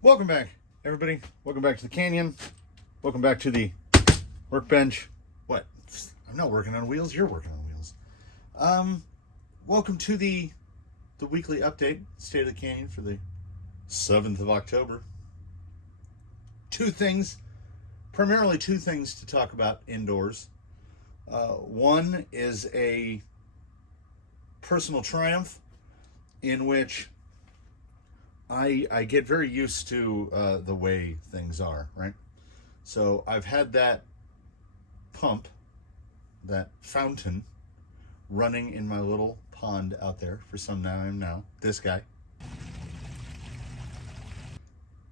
Welcome back, everybody. Welcome back to the canyon. Welcome back to the workbench. What? I'm not working on wheels. You're working on wheels. Welcome to the weekly update, State of the Canyon for the 7th of October. Primarily two things to talk about indoors. One is a personal triumph in which I get very used to the way things are, right? So I've had that pump, that fountain, running in my little pond out there for some time now. This guy.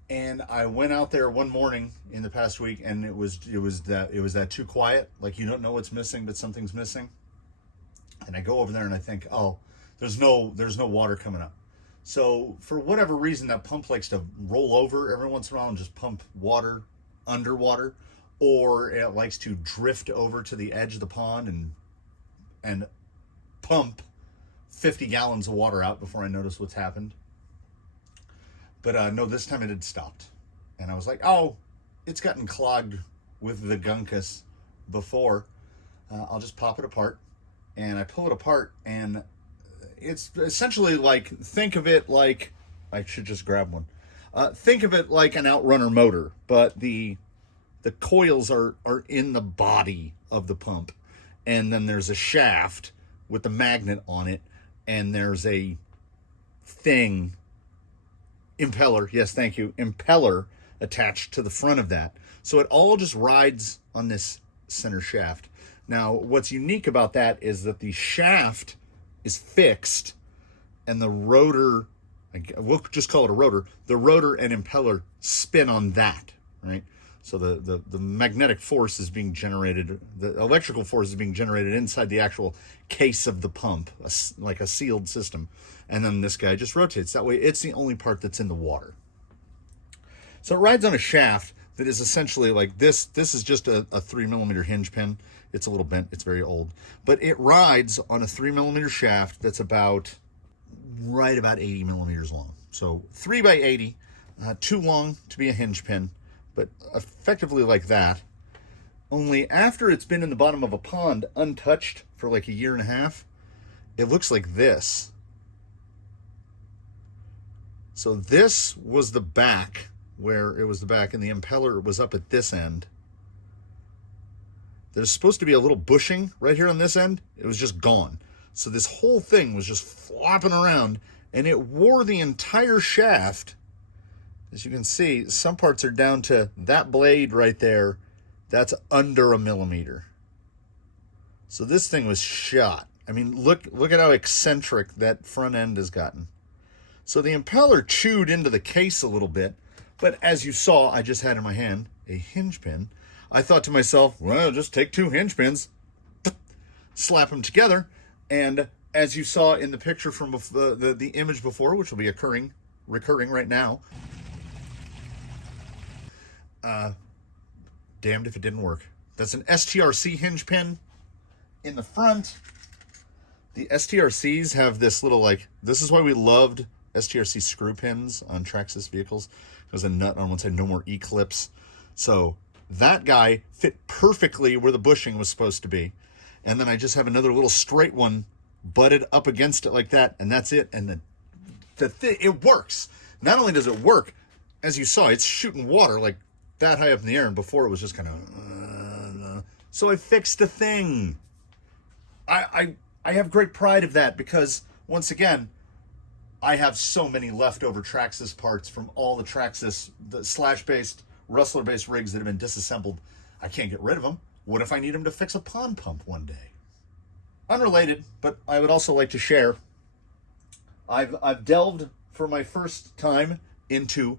And I went out there one morning in the past week, and it was that too quiet, like you don't know what's missing, but something's missing. And I go over there and I think, oh, there's no water coming up. So for whatever reason, that pump likes to roll over every once in a while and just pump water underwater, or it likes to drift over to the edge of the pond and pump 50 gallons of water out before I notice what's happened. But no, this time it had stopped. And I was like, oh, it's gotten clogged with the gunkus before. I'll just pop it apart. And I pull it apart, and it's essentially like, think of it like, I should just grab one. Think of it like an outrunner motor, but the coils are in the body of the pump. And then there's a shaft with the magnet on it, and there's a impeller, yes, thank you, impeller attached to the front of that. So it all just rides on this center shaft. Now, what's unique about that is that the shaft is fixed, and the rotor, we'll just call it a rotor, the rotor and impeller spin on that, right? So the magnetic force is being generated, the electrical force is being generated inside the actual case of the pump, like a sealed system. And then this guy just rotates. That way it's the only part that's in the water. So it rides on a shaft that is essentially like this. This is just a 3mm hinge pin. It's a little bent, it's very old. But it rides on a 3mm shaft that's right about 80 millimeters long. So 3 by 80, too long to be a hinge pin, but effectively like that. Only after it's been in the bottom of a pond untouched for like a year and a half, it looks like this. So this was the back, where it was the back, and the impeller was up at this end. There's supposed to be a little bushing right here on this end. It was just gone. So this whole thing was just flopping around, and it wore the entire shaft. As you can see, some parts are down to that blade right there. That's under a millimeter. So this thing was shot. I mean, look at how eccentric that front end has gotten. So the impeller chewed into the case a little bit, but as you saw, I just had in my hand a hinge pin. I thought to myself, well, just take 2 hinge pins, slap them together, and as you saw in the picture from the image before, which will be recurring right now, damned if it didn't work. That's an STRC hinge pin in the front. The STRCs have this little, like, this is why we loved STRC screw pins on Traxxas vehicles. There's a nut on one side, no more E-clips. So that guy fit perfectly where the bushing was supposed to be. And then I just have another little straight one butted up against it like that, and that's it. And it works. Not only does it work, as you saw, it's shooting water like that high up in the air, and before it was just kind of... So I fixed the thing. I have great pride of that, because, once again, I have so many leftover Traxxas parts from all the Traxxas, the slash-based, rustler-based rigs that have been disassembled. I can't get rid of them. What if I need them to fix a pond pump one day? Unrelated, but I would also like to share. I've delved for my first time into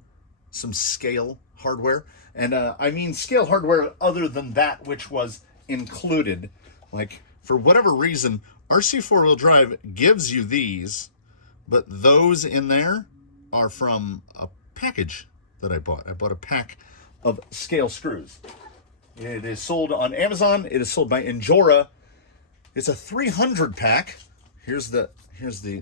some scale hardware. And I mean scale hardware other than that which was included. Like, for whatever reason, RC 4-wheel drive gives you these, but those in there are from a package that I bought. I bought a pack of scale screws. It is sold on Amazon. It is sold by Injora. It's a 300 pack. Here's the here's the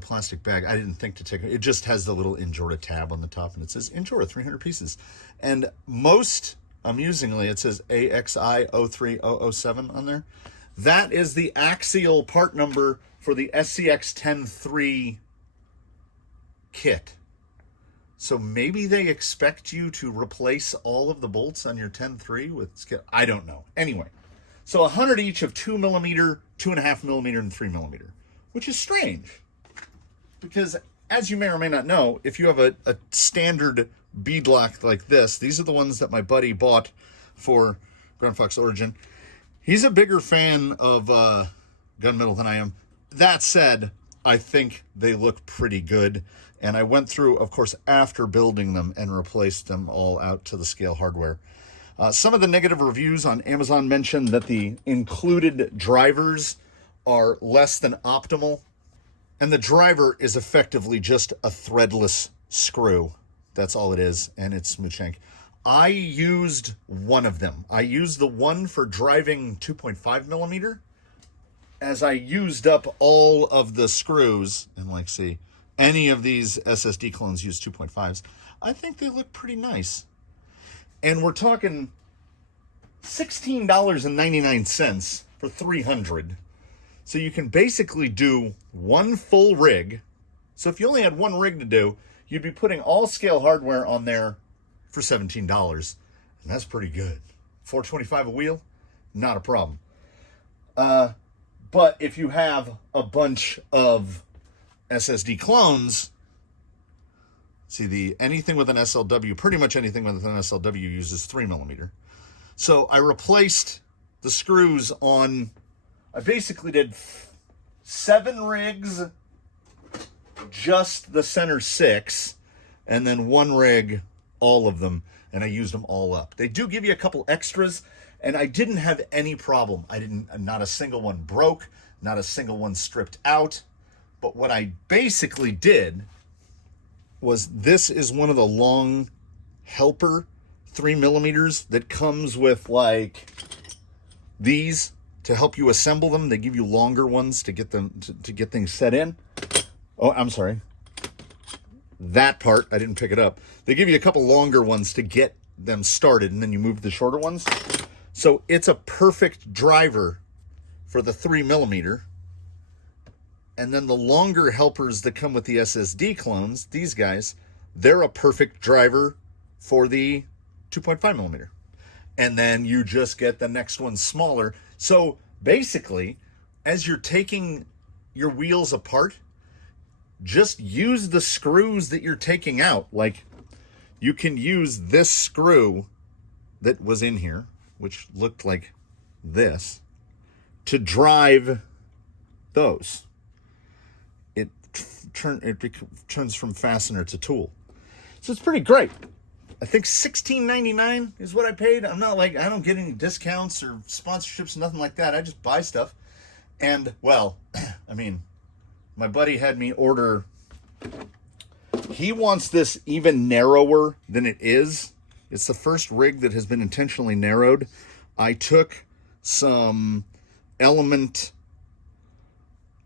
plastic bag. I didn't think to take it. It just has the little Injora tab on the top, and it says Injora 300 pieces. And most amusingly, it says AXI 03007 on there. That is the axial part number for the SCX 10.3 kit. So maybe they expect you to replace all of the bolts on your 10.3 with, I don't know. Anyway, so 100 each of 2 millimeter, 2.5 millimeter, and 3 millimeter, which is strange because, as you may or may not know, if you have a standard beadlock like this, these are the ones that my buddy bought for Grand Fox Origin. He's a bigger fan of gunmetal than I am. That said, I think they look pretty good. And I went through, of course, after building them and replaced them all out to the scale hardware. Some of the negative reviews on Amazon mentioned that the included drivers are less than optimal. And the driver is effectively just a threadless screw. That's all it is, and it's smooth shank. I used one of them. I used the one for driving 2.5 millimeter. As I used up all of the screws, and like, see, any of these SSD clones use 2.5s, I think they look pretty nice. And we're talking $16.99 for 300. So you can basically do one full rig. So if you only had one rig to do, you'd be putting all scale hardware on there for $17. And that's pretty good. $425 a wheel, not a problem. But if you have a bunch of SSD clones, see, anything with an SLW, pretty much anything with an SLW uses 3 millimeter. So I replaced the screws on, I basically did 7 rigs, just the center 6, and then 1 rig, all of them, and I used them all up. They do give you a couple extras, and I didn't have any problem. Not a single one broke, not a single one stripped out. But what I basically did was, this is one of the long helper 3 millimeters that comes with like these to help you assemble them. They give you longer ones to get them to get things set in. Oh, I'm sorry. That part, I didn't pick it up. They give you a couple longer ones to get them started, and then you move the shorter ones. So it's a perfect driver for the 3 millimeter. And then the longer helpers that come with the SSD clones, these guys, they're a perfect driver for the 2.5 millimeter. And then you just get the next one smaller. So basically, as you're taking your wheels apart, just use the screws that you're taking out. Like, you can use this screw that was in here, which looked like this, to drive those. It turns from fastener to tool. So it's pretty great. I think $16.99 is what I paid. I'm not like, I don't get any discounts or sponsorships, nothing like that. I just buy stuff. And, well, I mean, my buddy had me order, he wants this even narrower than it is. It's the first rig that has been intentionally narrowed. I took some Element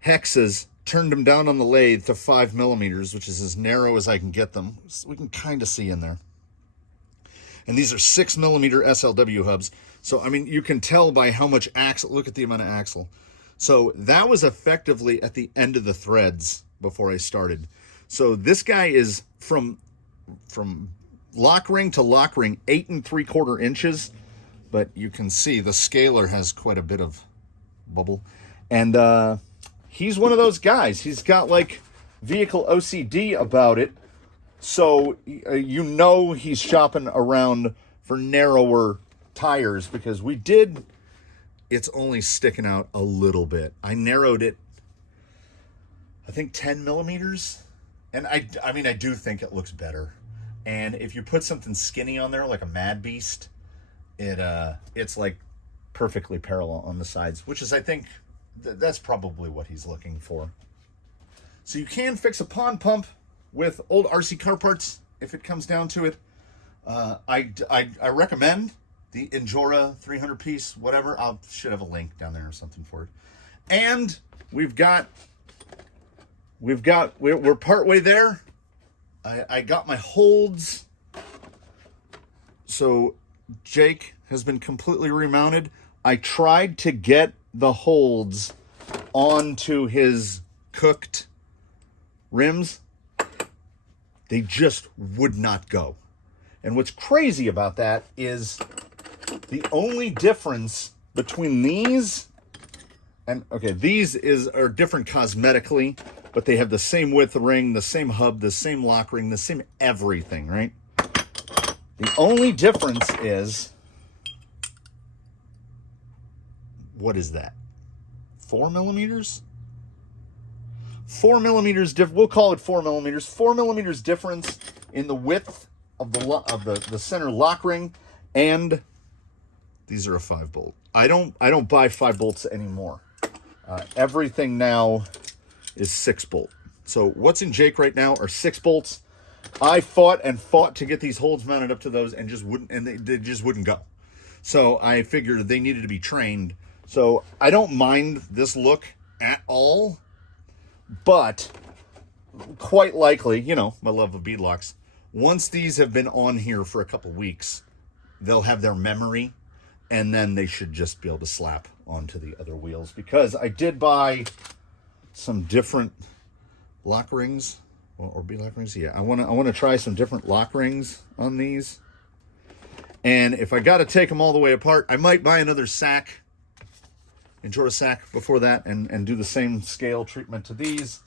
hexes, turned them down on the lathe to 5 millimeters, which is as narrow as I can get them. So we can kind of see in there. And these are 6 millimeter SLW hubs. So, I mean, you can tell by how much axle, look at the amount of axle. So that was effectively at the end of the threads before I started. So this guy is from lock ring to lock ring, 8 3/4 inches. But you can see the scaler has quite a bit of bubble. And he's one of those guys. He's got like vehicle OCD about it. So you know he's shopping around for narrower tires, because we did, it's only sticking out a little bit. I narrowed it, I think 10 millimeters. And I mean, I do think it looks better. And if you put something skinny on there, like a Mad Beast, it's like perfectly parallel on the sides, which is, I think, that's probably what he's looking for. So you can fix a pond pump with old RC car parts if it comes down to it. I recommend the Injora 300 piece, whatever. I should have a link down there or something for it. And we've got we're partway there. I got my holds. So Jake has been completely remounted. I tried to get the holds onto his cooked rims. They just would not go. And what's crazy about that is the only difference between these and, okay, these are different cosmetically, but they have the same width ring, the same hub, the same lock ring, the same everything, right? The only difference is, what is that? 4 millimeters? 4 millimeters, we'll call it 4 millimeters. 4 millimeters difference in the width of the center lock ring, and these are a 5-bolt. I don't buy 5 bolts anymore. Everything now is 6-bolt. So what's in Jake right now are 6 bolts. I fought to get these holds mounted up to those, and they just wouldn't go. So I figured they needed to be trained. So I don't mind this look at all, but quite likely, you know, my love of beadlocks, once these have been on here for a couple weeks, they'll have their memory, and then they should just be able to slap onto the other wheels, because I did buy some different lock rings, or beadlock rings. Yeah, I want to try some different lock rings on these. And if I got to take them all the way apart, I might buy another sack, enjoy a sack before that, and do the same scale treatment to these.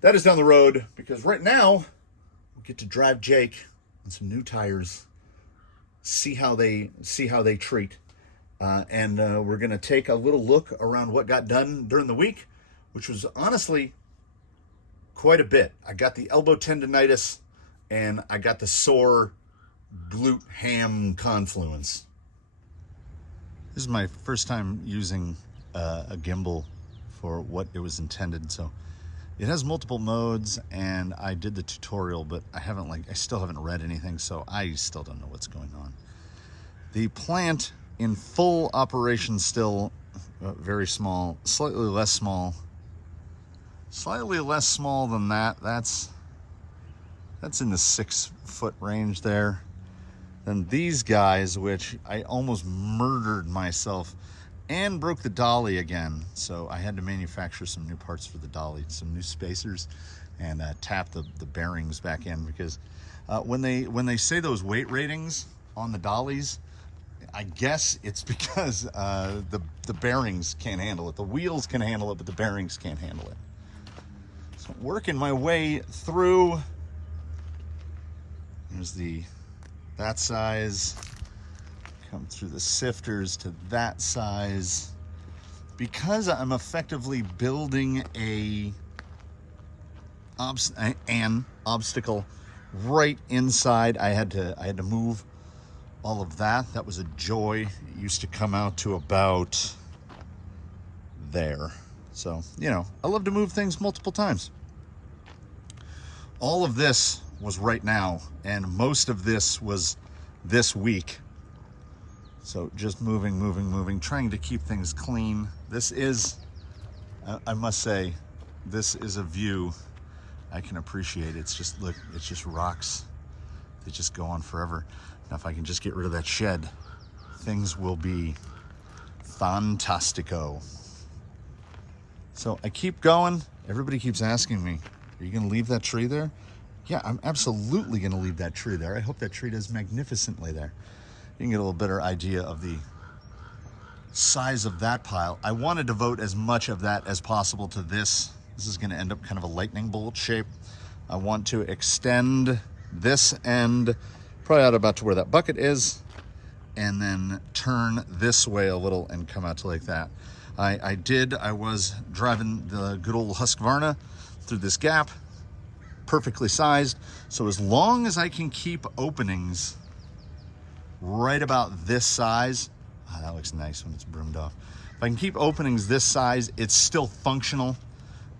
That is down the road, because right now we get to drive Jake on some new tires, see how they treat, and we're gonna take a little look around what got done during the week, which was honestly quite a bit. I got the elbow tendonitis, and I got the sore glute ham confluence. This is my first time using a gimbal for what it was intended. So it has multiple modes, and I did the tutorial, but I still haven't read anything, so I still don't know what's going on. The plant in full operation still, very small, slightly less small than that. That's in the 6-foot range there. Then these guys, which I almost murdered myself and broke the dolly again. So I had to manufacture some new parts for the dolly, some new spacers, and tap the bearings back in, because when they say those weight ratings on the dollies, I guess it's because the bearings can't handle it. The wheels can handle it, but the bearings can't handle it. So working my way through. There's that size, come through the sifters to that size. Because I'm effectively building an obstacle right inside, I had to move all of that. That was a joy. It used to come out to about there. So, you know, I love to move things multiple times. All of this was right now, and most of this was this week. So just moving, trying to keep things clean. This is, I must say, this is a view I can appreciate. It's just, look, it's just rocks. They just go on forever. Now, if I can just get rid of that shed, things will be fantastico. So I keep going. Everybody keeps asking me, are you gonna leave that tree there? Yeah, I'm absolutely gonna leave that tree there. I hope that tree does magnificently there. You can get a little better idea of the size of that pile. I want to devote as much of that as possible to this. This is gonna end up kind of a lightning bolt shape. I want to extend this end probably out about to where that bucket is, and then turn this way a little and come out to like that. I was driving the good old Husqvarna through this gap, perfectly sized. So as long as I can keep openings right about this size, that looks nice when it's broomed off. If I can keep openings this size, it's still functional.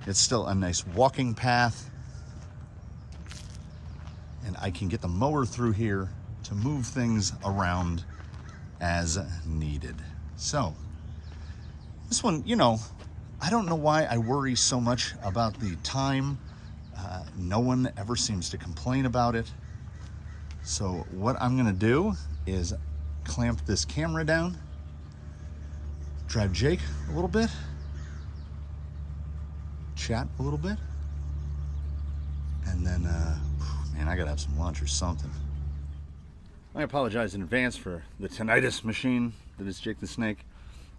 It's still a nice walking path. And I can get the mower through here to move things around as needed. So this one, you know, I don't know why I worry so much about the time. No one ever seems to complain about it. So what I'm gonna do is clamp this camera down, drive Jake a little bit, chat a little bit, and then, man, I gotta have some lunch or something. I apologize in advance for the tinnitus machine that is Jake the Snake.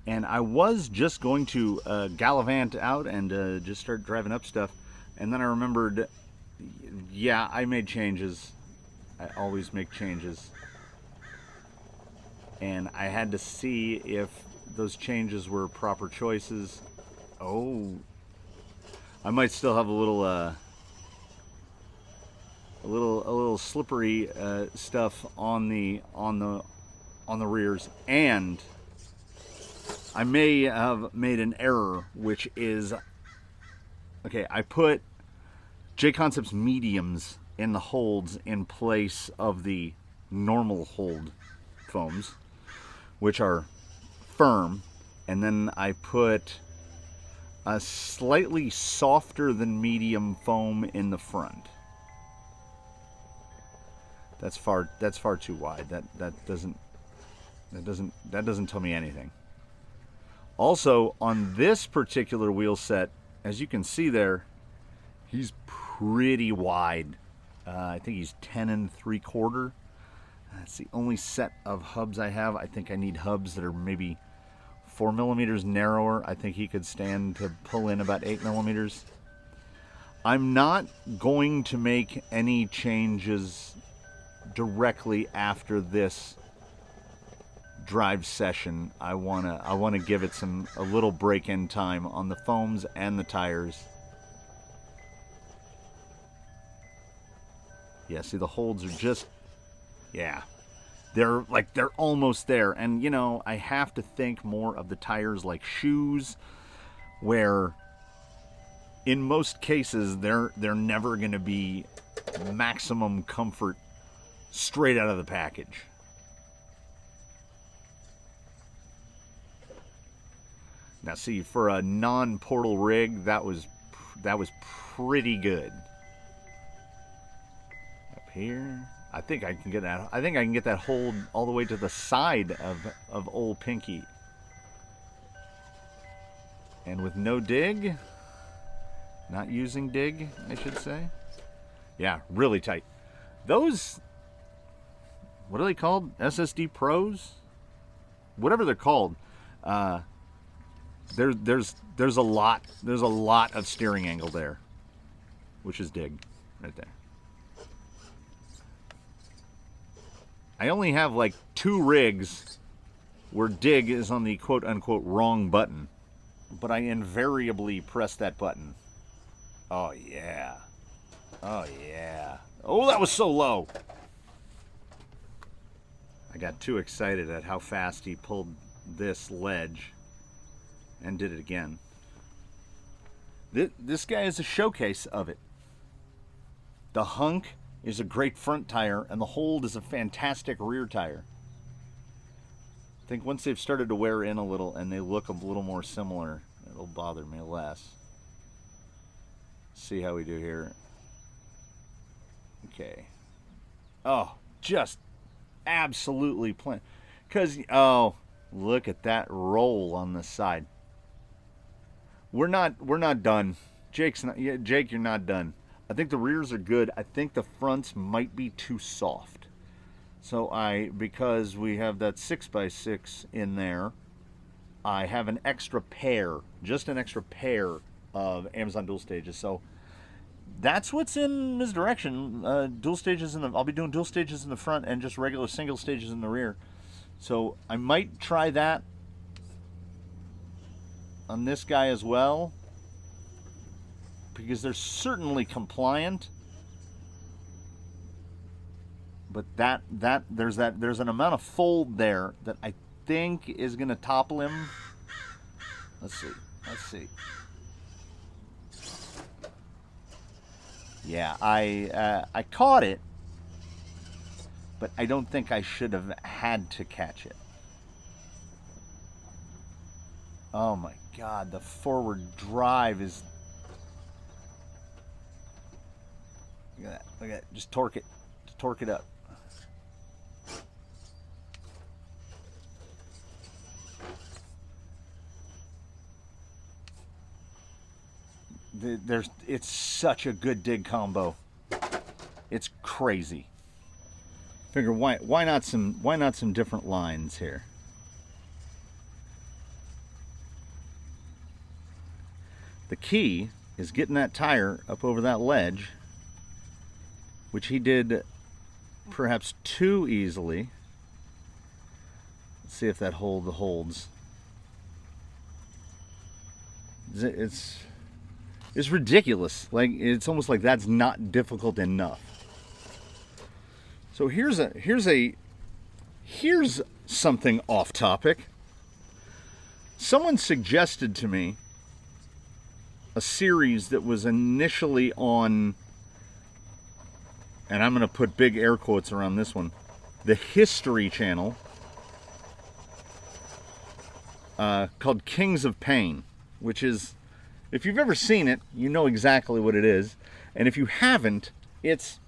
And I was just going to gallivant out and just start driving up stuff. And then I remembered, yeah, I made changes. I always make changes. And I had to see if those changes were proper choices. Oh, I might still have a little slippery stuff on the rears, and I may have made an error, which is, okay, I put J-Concept's mediums in the holds in place of the normal hold foams, which are firm, and then I put a slightly softer than medium foam in the front. That's far too wide. That doesn't tell me anything. Also, on this particular wheel set, as you can see there, he's pretty wide. I think he's 10 3/4. That's the only set of hubs I have. I think I need hubs that are maybe 4 millimeters narrower. I think he could stand to pull in about 8 millimeters. I'm not going to make any changes directly after this drive session. I wanna give it a little break-in time on the foams and the tires. Yeah, see, the holds are just, yeah, they're almost there. And you know, I have to think more of the tires like shoes, where in most cases they're never going to be maximum comfort straight out of the package. Now see, for a non-portal rig, that was pretty good. Up here, I think I can get that. I think I can get that hold all the way to the side of old Pinky. And with no dig, not using dig, I should say. Yeah, really tight. Those, what are they called? SSD Pros? Whatever they're called. There's a lot of steering angle there, which is dig right there. I only have like 2 rigs where dig is on the quote-unquote wrong button, but I invariably press that button. Oh yeah. Oh yeah. Oh, that was so low. I got too excited at how fast he pulled this ledge and did it again. This guy is a showcase of it. The hunk is a great front tire, and the hold is a fantastic rear tire. I think once they've started to wear in a little and they look a little more similar, it'll bother me less. See how we do here. Okay. Oh, just absolutely plain. Because, oh, look at that roll on the side. We're not done. Jake, you're not done. I think the rears are good. I think the fronts might be too soft. So because we have that 6x6 in there, I have an extra pair, just an extra pair of Amazon dual stages. So that's what's in this direction. Dual stages I'll be doing dual stages in the front and just regular single stages in the rear. So I might try that on this guy as well, because they're certainly compliant. But there's an amount of fold there that I think is going to topple him. Let's see. Yeah, I caught it, but I don't think I should have had to catch it. Oh my God, the forward drive is... Look at that. Look at that. Just torque it. Just torque it up. It's such a good dig combo. It's crazy. Figure why not some different lines here. The key is getting that tire up over that ledge, which he did perhaps too easily. Let's see if that holds. It's ridiculous. Like, it's almost like that's not difficult enough. So here's something off topic. Someone suggested to me a series that was initially on, and I'm going to put big air quotes around this one, the History Channel, called Kings of Pain, which is, if you've ever seen it, you know exactly what it is. And if you haven't, it's,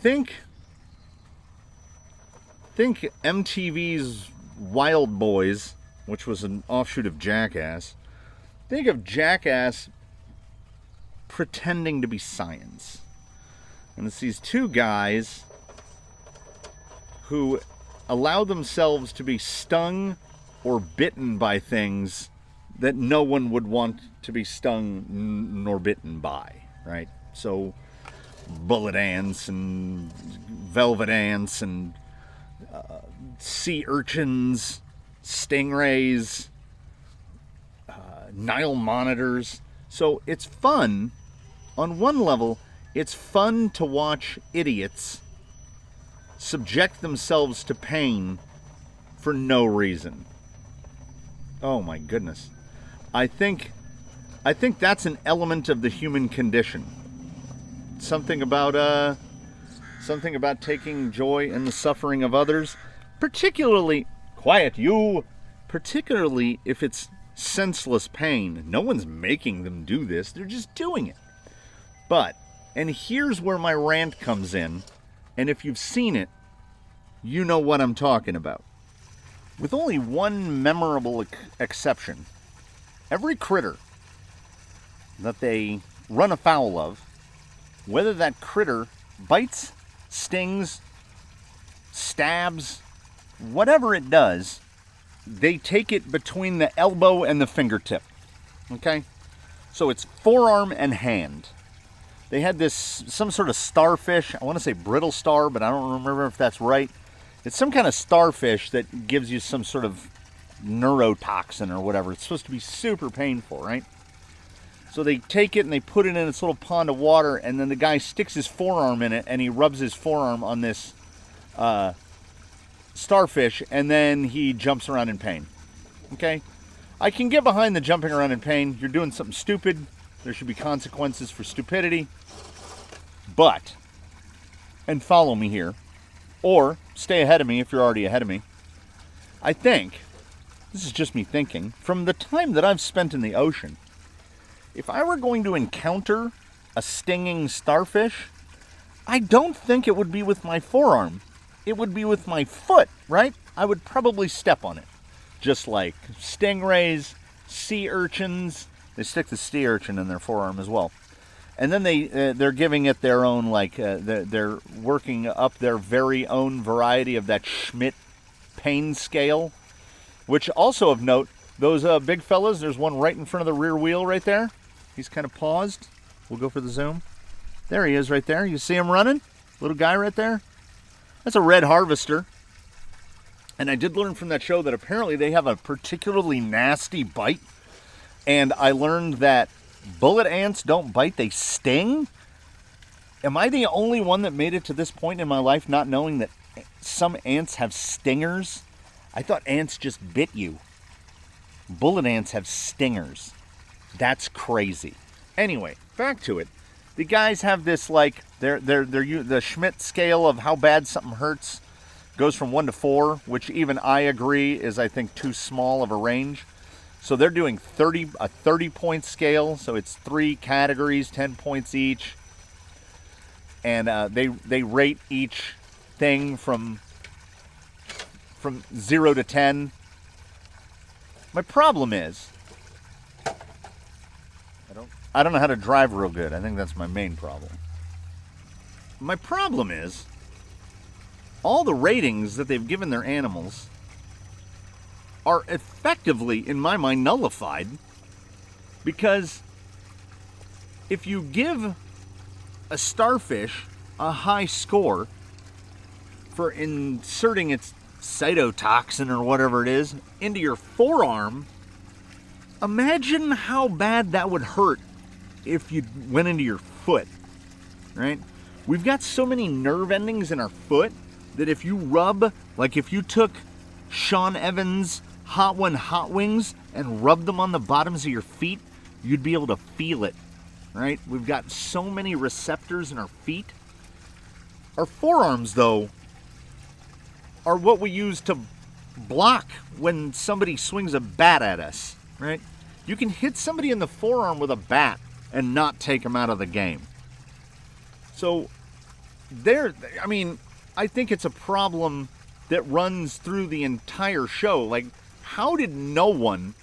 think MTV's Wild Boys, which was an offshoot of Jackass. Think of Jackass pretending to be science. And it's these two guys who allow themselves to be stung or bitten by things that no one would want to be stung nor bitten by, right? So bullet ants and velvet ants and sea urchins, stingrays, Nile monitors. So it's fun. On one level, it's fun to watch idiots subject themselves to pain for no reason. Oh my goodness. I think that's an element of the human condition. Something about taking joy in the suffering of others, particularly particularly if it's senseless pain. No one's making them do this, they're just doing it. But, and here's where my rant comes in, and if you've seen it, you know what I'm talking about. With only one memorable exception, every critter that they run afoul of, whether that critter bites, stings, stabs, whatever it does, they take it between the elbow and the fingertip. Okay? So it's forearm and hand. They had some sort of starfish. I want to say brittle star, but I don't remember if that's right. It's some kind of starfish that gives you some sort of neurotoxin or whatever. It's supposed to be super painful, right? So they take it and they put it in this little pond of water, and then the guy sticks his forearm in it, and he rubs his forearm on this starfish, and then he jumps around in pain. Okay? I can get behind the jumping around in pain. You're doing something stupid. There should be consequences for stupidity. But, and follow me here, or stay ahead of me if you're already ahead of me, I think, this is just me thinking, from the time that I've spent in the ocean, if I were going to encounter a stinging starfish, I don't think it would be with my forearm. It would be with my foot, right? I would probably step on it. Just like stingrays, sea urchins. They stick the sea urchin in their forearm as well. And then they're giving it their own, like, they're working up their very own variety of that Schmidt pain scale. Which also of note, those big fellas, there's one right in front of the rear wheel right there. He's kind of paused. We'll go for the zoom. There he is right there. You see him running? Little guy right there. That's a red harvester. And I did learn from that show that apparently they have a particularly nasty bite. And I learned that bullet ants don't bite, they sting. Am I the only one that made it to this point in my life not knowing that some ants have stingers? I thought ants just bit you. Bullet ants have stingers. That's crazy. Anyway, back to it. The guys have this, like, the Schmidt scale of how bad something hurts goes from 1 to 4, which even I agree is, I think, too small of a range. So they're doing a 30-point scale. So it's 3 categories, 10 points each. And they rate each thing from 0 to 10. My problem is, I don't know how to drive real good. I think that's my main problem. My problem is, all the ratings that they've given their animals are effectively, in my mind, nullified, because if you give a starfish a high score for inserting its cytotoxin or whatever it is into your forearm, imagine how bad that would hurt if you went into your foot, right? We've got so many nerve endings in our foot that if you rub, like if you took Sean Evans' Hot Wings and rubbed them on the bottoms of your feet, you'd be able to feel it, right? We've got so many receptors in our feet. Our forearms, though, are what we use to block when somebody swings a bat at us, right? You can hit somebody in the forearm with a bat and not take them out of the game. So, I think it's a problem that runs through the entire show. Like, how did no one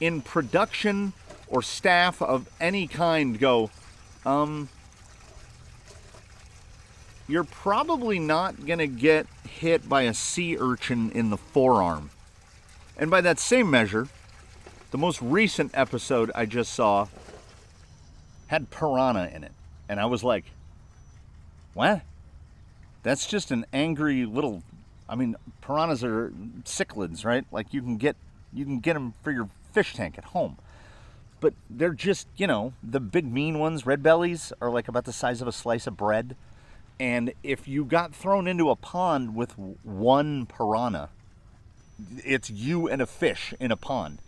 in production or staff of any kind go, you're probably not going to get hit by a sea urchin in the forearm? And by that same measure, the most recent episode I just saw had piranha in it. And I was like, what? That's just an angry little... piranhas are cichlids, right? Like you can get them for your fish tank at home. But they're just, the big mean ones, red bellies, are like about the size of a slice of bread. And if you got thrown into a pond with one piranha, it's you and a fish in a pond.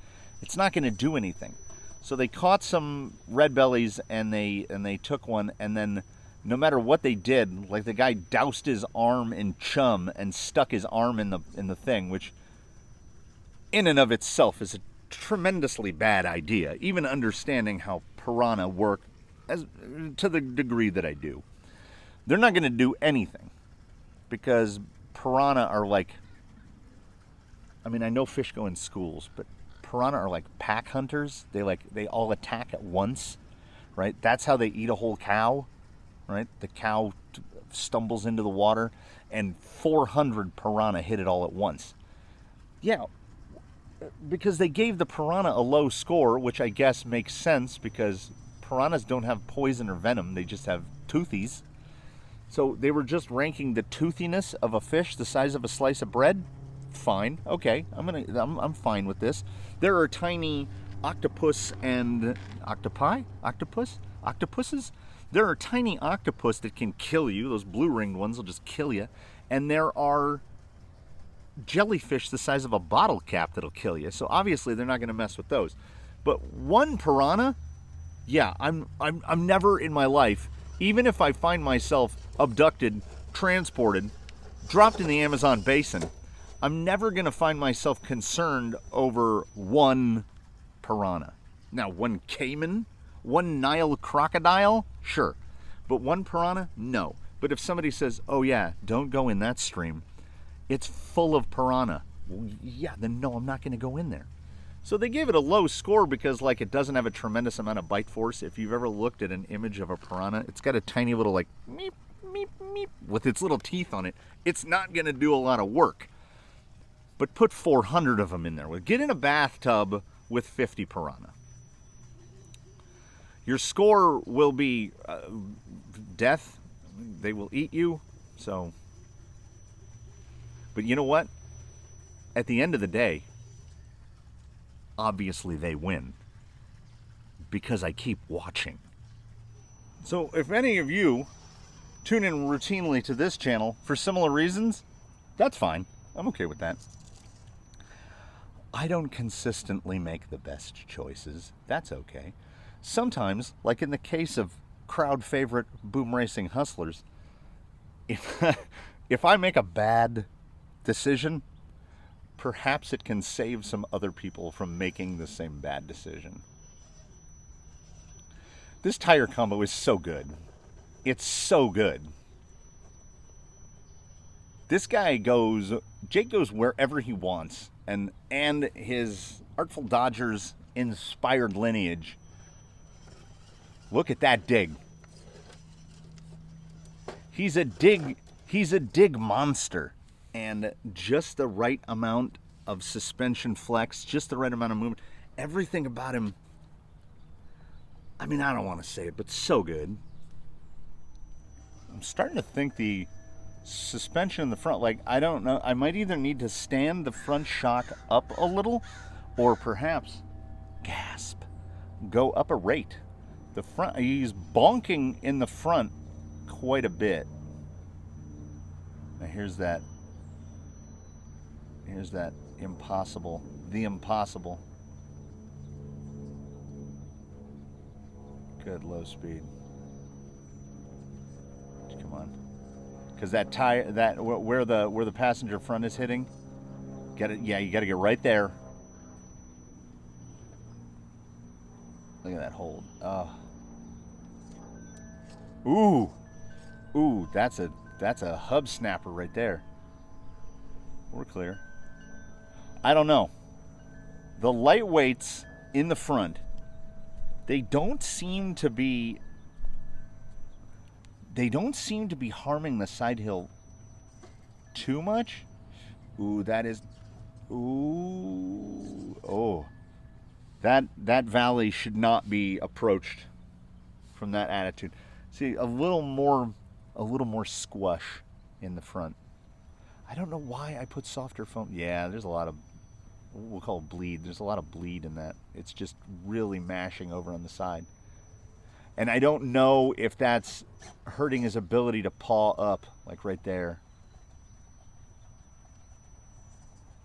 It's not going to do anything. So they caught some red bellies and they took one, and then no matter what they did, like the guy doused his arm in chum and stuck his arm in the thing, which in and of itself is a tremendously bad idea, even understanding how piranha work to the degree that I do. They're not going to do anything because piranha are like, I know fish go in schools, but piranha are like pack hunters. They all attack at once, right? That's how they eat a whole cow, right? The cow stumbles into the water and 400 piranha hit it all at once. Yeah, because they gave the piranha a low score, which I guess makes sense because piranhas don't have poison or venom. They just have toothies. So they were just ranking the toothiness of a fish the size of a slice of bread. Fine. Okay. I'm fine with this. There are tiny octopuses. There are tiny octopus that can kill you. Those blue-ringed ones will just kill you. And there are jellyfish the size of a bottle cap that'll kill you. So obviously they're not going to mess with those. But one piranha, yeah, I'm never in my life, even if I find myself abducted, transported, dropped in the Amazon basin, I'm never going to find myself concerned over one piranha. Now, one caiman, one Nile crocodile, sure. But one piranha, no. But if somebody says, oh yeah, don't go in that stream, it's full of piranha. Well, yeah, then no, I'm not going to go in there. So they gave it a low score because it doesn't have a tremendous amount of bite force. If you've ever looked at an image of a piranha, it's got a tiny little meep, meep, meep with its little teeth on it. It's not going to do a lot of work. But put 400 of them in there. Get in a bathtub with 50 piranha. Your score will be death. They will eat you. So, but you know what? At the end of the day, obviously they win because I keep watching. So if any of you tune in routinely to this channel for similar reasons, that's fine. I'm okay with that. I don't consistently make the best choices. That's okay. Sometimes, like in the case of crowd favorite Boom Racing Hustlers, if I make a bad decision, perhaps it can save some other people from making the same bad decision. This tire combo is so good. It's so good. This guy goes, Jake goes wherever he wants, and his Artful Dodgers inspired lineage. Look at that dig. He's a dig monster, and just the right amount of suspension flex, just the right amount of movement. Everything about him, I mean, I don't want to say it, but so good. I'm starting to think the suspension in the front, like, I don't know, I might either need to stand the front shock up a little, or perhaps, gasp, go up a rate. The front, he's bonking in the front quite a bit. Now here's that impossible, the impossible. Good low speed. Come on. Because that tire, where the passenger front is hitting, get it. Yeah, you got to get right there. Look at that hold. Ooh, that's a hub snapper right there. We're clear. I don't know. The lightweights in the front, they don't seem to be harming the side hill too much. Ooh, that is, oh, that valley should not be approached from that attitude. See, a little more squash in the front. I don't know why I put softer foam. Yeah, there's a lot of, we'll call it bleed. There's a lot of bleed in that. It's just really mashing over on the side. And I don't know if that's hurting his ability to paw up, like right there.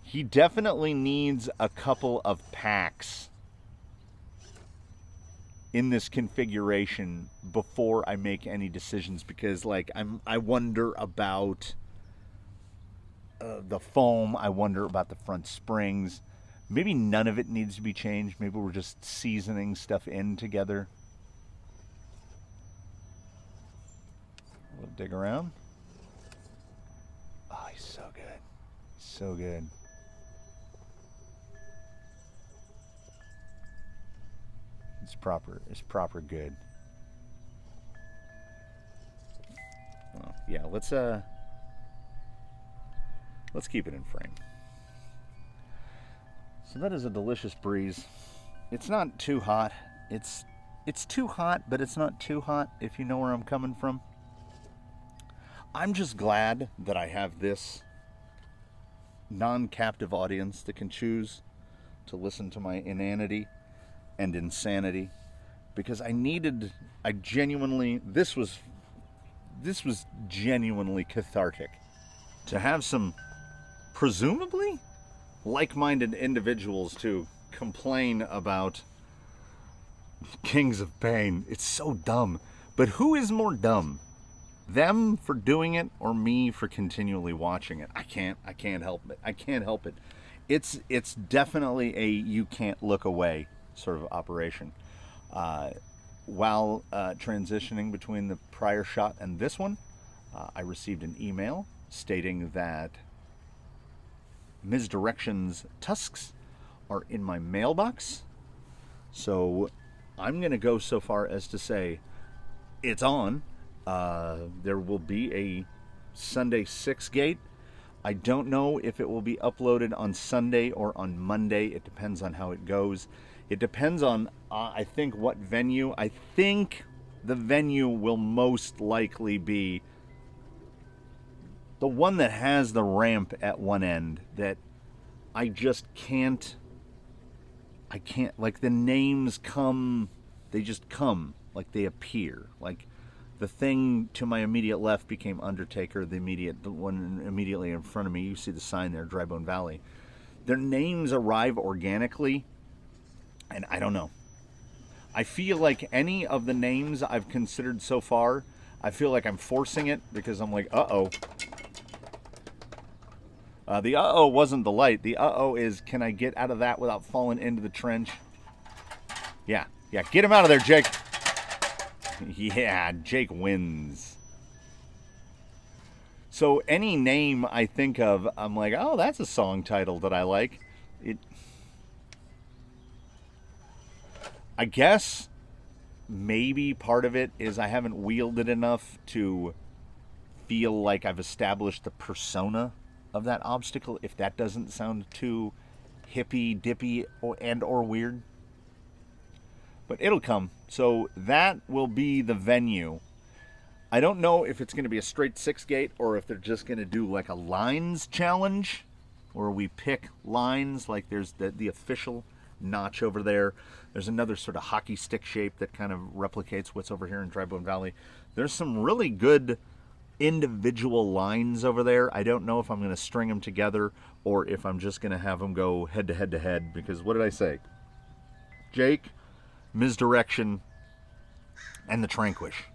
He definitely needs a couple of packs in this configuration before I make any decisions, because like I wonder about the foam. I wonder about the front springs. Maybe none of it needs to be changed. Maybe we're just seasoning stuff in together. We'll dig around. Oh, he's so good. So good. It's proper good. Well, yeah, let's keep it in frame. So that is a delicious breeze. It's not too hot. It's too hot, but it's not too hot, if you know where I'm coming from. I'm just glad that I have this non-captive audience that can choose to listen to my inanity and insanity, because this was genuinely cathartic to have some presumably like-minded individuals to complain about Kings of Pain. It's so dumb, but who is more dumb? Them for doing it, or me for continually watching it? I can't help it. I can't help it. It's definitely a you can't look away sort of operation. While transitioning between the prior shot and this one, I received an email stating that Ms. Direction's tusks are in my mailbox. So I'm going to go so far as to say it's on. There will be a Sunday 6 gate. I don't know if it will be uploaded on Sunday or on Monday. It depends on how it goes. It depends on, I think, what venue. I think the venue will most likely be the one that has the ramp at one end that I just can't, like the names come, they just come, like they appear. Like the thing to my immediate left became Undertaker, the one immediately in front of me, you see the sign there, Dry Bone Valley. Their names arrive organically, and I don't know. I feel like any of the names I've considered so far, I feel like I'm forcing it because I'm like, uh-oh. The uh-oh wasn't the light. The uh-oh is, can I get out of that without falling into the trench? Yeah. Get him out of there, Jake. Yeah, Jake wins. So any name I think of, I'm like, oh, that's a song title that I like. I guess maybe part of it is I haven't wielded enough to feel like I've established the persona of that obstacle, if that doesn't sound too hippy dippy or weird. But it'll come. So that will be the venue. I don't know if it's going to be a straight 6 gate or if they're just going to do like a lines challenge where we pick lines. Like there's the official notch over there. There's another sort of hockey stick shape that kind of replicates what's over here in Dry Bone Valley. There's some really good individual lines over there. I don't know if I'm going to string them together or if I'm just going to have them go head to head to head, because what did I say? Jake, Misdirection, and the Tranquish.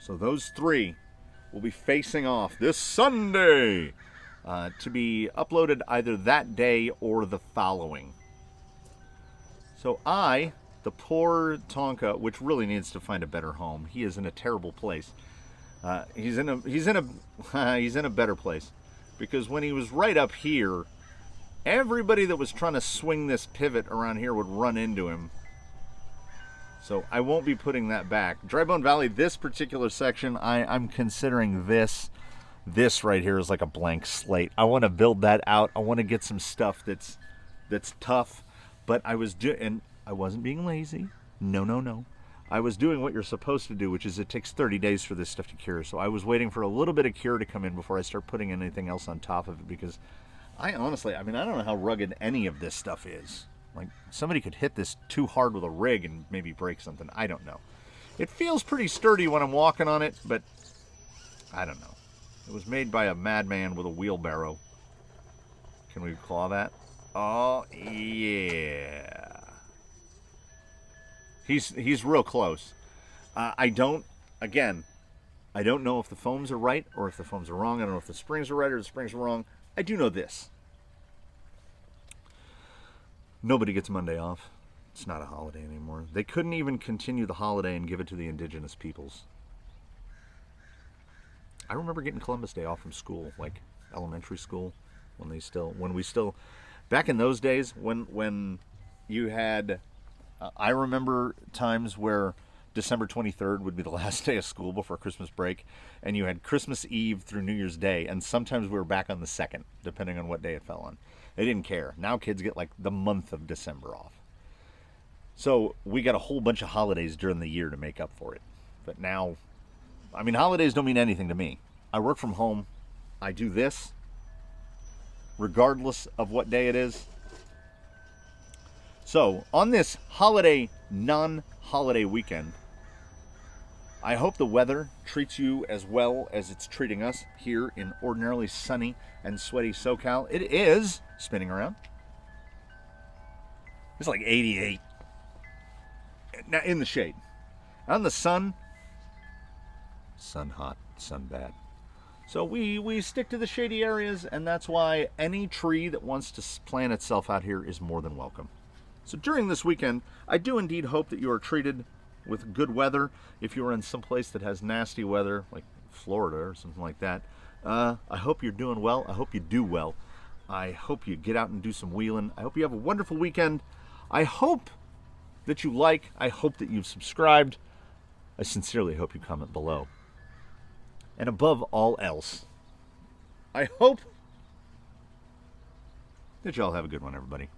So those 3 will be facing off this Sunday to be uploaded either that day or the following. So the poor Tonka, which really needs to find a better home. He is in a terrible place. He's in a better place, because when he was right up here, everybody that was trying to swing this pivot around here would run into him. So I won't be putting that back. Dry Bone Valley, this particular section, I'm considering this right here is like a blank slate. I want to build that out. I want to get some stuff that's tough. But I wasn't being lazy. No. I was doing what you're supposed to do, which is it takes 30 days for this stuff to cure. So I was waiting for a little bit of cure to come in before I start putting anything else on top of it, because I honestly, I don't know how rugged any of this stuff is. Like, somebody could hit this too hard with a rig and maybe break something. I don't know. It feels pretty sturdy when I'm walking on it, but I don't know. It was made by a madman with a wheelbarrow. Can we claw that? Oh, yeah. He's real close. I don't know if the foams are right or if the foams are wrong. I don't know if the springs are right or the springs are wrong. I do know this. Nobody gets Monday off. It's not a holiday anymore. They couldn't even continue the holiday and give it to the indigenous peoples. I remember getting Columbus Day off from school, like elementary school, when we still, back in those days when you had, I remember times where December 23rd would be the last day of school before Christmas break, and you had Christmas Eve through New Year's Day, and sometimes we were back on the 2nd, depending on what day it fell on. They didn't care. Now kids get like the month of December off. So we got a whole bunch of holidays during the year to make up for it. But now, holidays don't mean anything to me. I work from home. I do this regardless of what day it is. So on this non-holiday weekend, I hope the weather treats you as well as it's treating us here in ordinarily sunny and sweaty SoCal. It is spinning around. It's like 88. Now in the shade. On the sun hot, sun bad. So we stick to the shady areas, and that's why any tree that wants to plant itself out here is more than welcome. So during this weekend, I do indeed hope that you are treated with good weather. If you are in some place that has nasty weather, like Florida or something like that, I hope you're doing well. I hope you do well. I hope you get out and do some wheeling. I hope you have a wonderful weekend. I hope that you like. I hope that you've subscribed. I sincerely hope you comment below. And above all else, I hope that you all have a good one, everybody.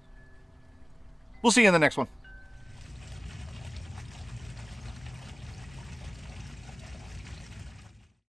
We'll see you in the next one.